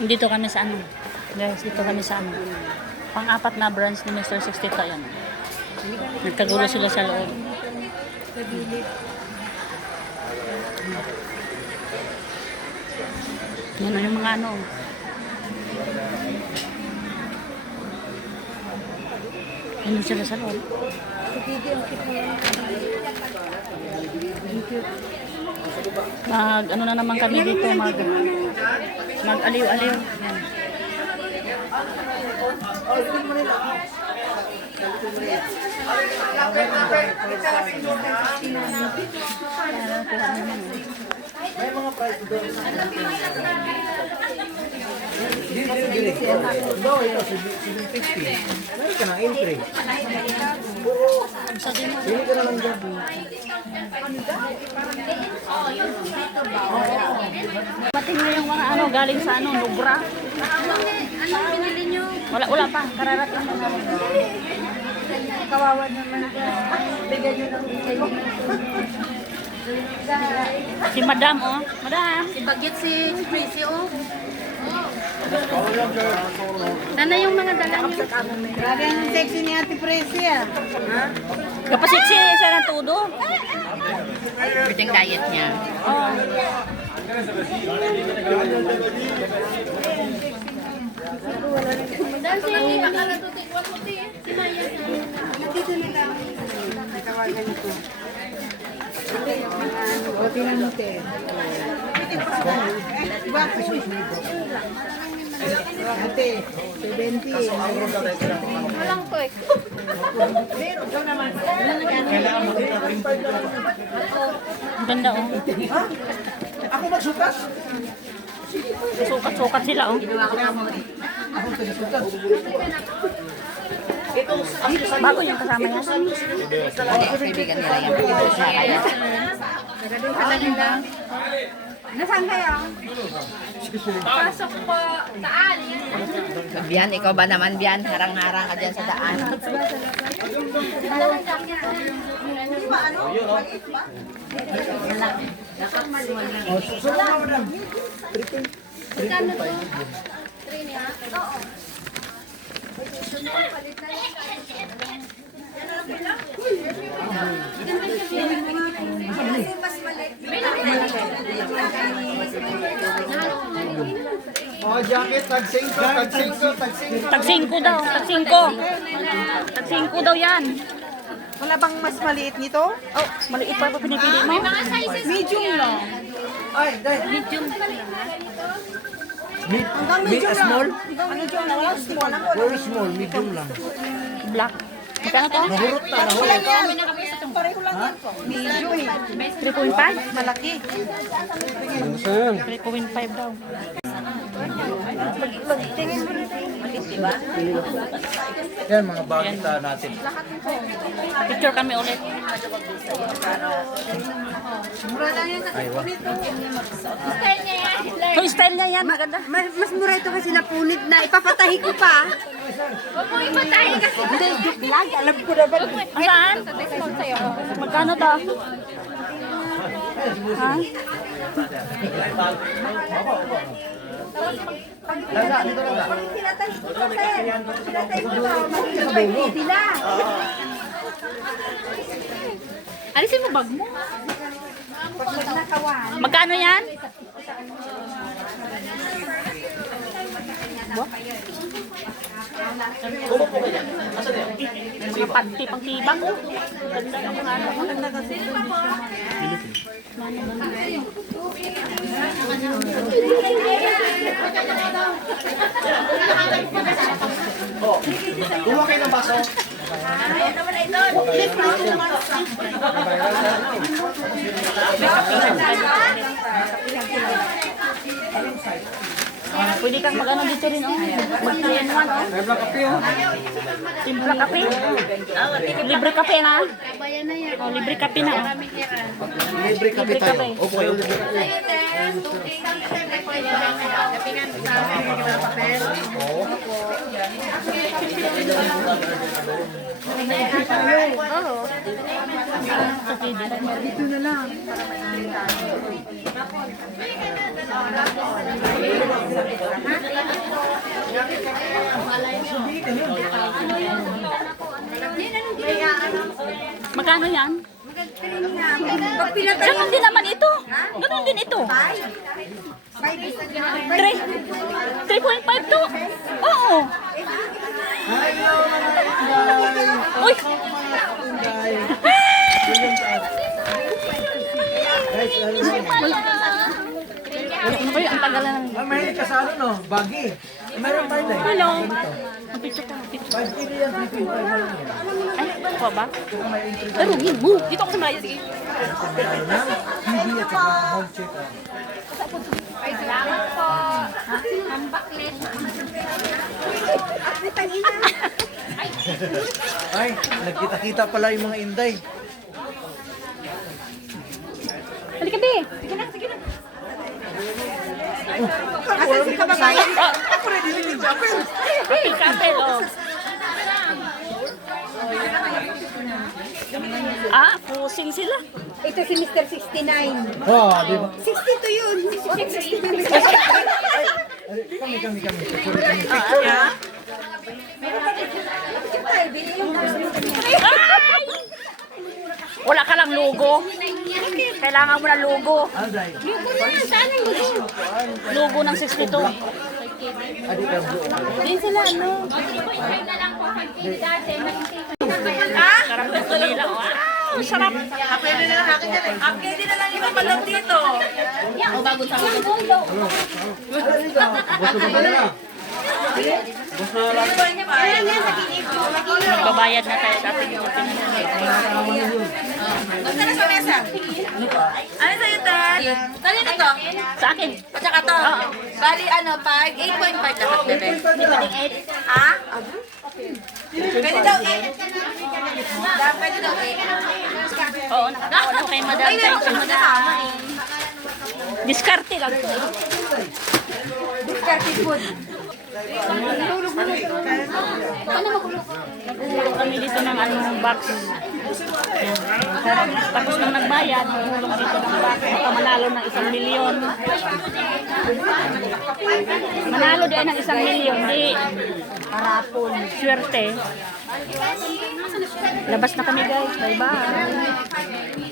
Dito kami sa ano. Guys, dito kami sa ano. Pang-apat na branch ni Mr. 62 yan. Nagkagulo sila sa loob. Yan yung mga ano. Yan sila sa loob. Mag ano na naman kami dito, mag aliw-aliw. Yan. May mga price doon. No, ito, 750. Meron ka na entry. Hindi ka na lang gabi. Mating na yung mga ano, galing sa ano, Nugra. Anong binili nyo? Wala pa, kararating na namin. Kawawa naman ka. Bigyan nyo ng kayo. Si Madam, oh. Madam. Si Bagit, si Tracy, oh. Sana yung mga dala nyo. Grabe ang sexy ni Ate Presi ah. Kapasiksi siya ng todo. Ito yung diet niya. Oh. Dahil si Akala Tutik, wag mo si Maya. Dito nila. Tawagan ito. O, tingnan mo, te. Diba? Ate, 70. Walang to eh. Ang ganda, oh. Ako magsukas? Sukat-sukat sila, oh. Bago yung kasama yan. Kaibigan nila yan. Nasaan kayo? Pasok po. Saan? Bian, ikaw ba naman, Bian? Harang-harang ka dyan sa daan. Magkano to? 3 niya? Oo. Oh, jacket, tag-5, tag-5. Tag-5 daw, tag-5. Tag-5 daw yan. Wala bang mas maliit nito? Oh, maliit pa pinipili mo. Medium lang. Ay, dahil. Medium. Hanggang medium lang. small? Hanggang medium lang. Wala small lang. Very small, medium lang. Black. Magkano to? Nahurot na, nahurot. Pareho lang yan po. Medium eh. 3.5? Malaki. 3.5 daw. Yan, mga bagita natin. Picture kami ulit. Mura lang yan. Style niya yan. Oh, style niya yan. Maganda. Mas mura ito kasi napunit na. Ipapatahi ko pa. Huwag mo ipatahin kasi. Hindi, joke lang. Alam ko na ba? Saan? Discount sa'yo. Magkano to? Ha? Laga, dito laga. Pinatahi ko pa, sir. Pinatahi ko pa. Mag-5 sila. Alisin mo bag mo. Pag nakawan. Magkano yan? Mga panty pang tibak. Oh. Ganda ng mga ano. Maganda kasi. Oh, kumuha kayo ng baso. Pwede kang mag-ano dito rin, oh. Mag-3-in-1, oh. Timpla kape. Libre kape na. Bayan na yan. Oh, libre kape na, oh. Libre kape Libre tayo. kape. Opo kayo, libre kape. Oo. Dito na lang. Magkano yan? Pag pinatay Ganon din naman ito. Ganon din ito. 3.5 to. Oo. Uy. Ano ba yun? Ang tagal na ng... Mahilig ka sa ano, no? Baggy. Meron tayo na eh. Hello. Ang picture ka. 5 kilo yan, 3.5 na lang yan. Ay, kuha ba? Kung may entry Tarugin mo. Dito ako sa Malaya. Sige. na, TV at saka home check. Ay, nagkita-kita pala yung mga inday. Halika, be. Asan si kababayan? Ako rin, hindi sa akin. Kapil, kapil, oh. Ah, pusing sila. Ito si Mr. 69. Oh, di ba? 62 yun. Kami. Sorry, kami. Ay, bili yung Ay! Wala ka lang logo. Kailangan mo na logo. Alday. Logo ng 62. Adi ka bro. Din sila, ano? Sarap ng kanila. Ang sarap. Pwede na lang yung mapalong dito. Gusto ka ba na? Magbabayad na tayo sa ating mga Basta na sa mesa. Ano sa'yo, Ted? Saan na to? Sa akin. At saka to? Bali, ano, pag 8.5 dapat, bebe. Hindi ba ding 8? Ha? Pwede daw 8. Pwede daw 8. Oo, nakatawa na kay Madam. Ay, meron Thank ka you, na kasama Madam. eh. Diskarte lang. Discarded food. Nagulong kami dito ng ano, box. Yan. Tapos nung nagbayad, nagulong dito ng box. Baka manalo ng 1 milyon. Manalo din ng 1 milyon. Di. Harapon. Swerte. Labas na kami guys. Bye-bye.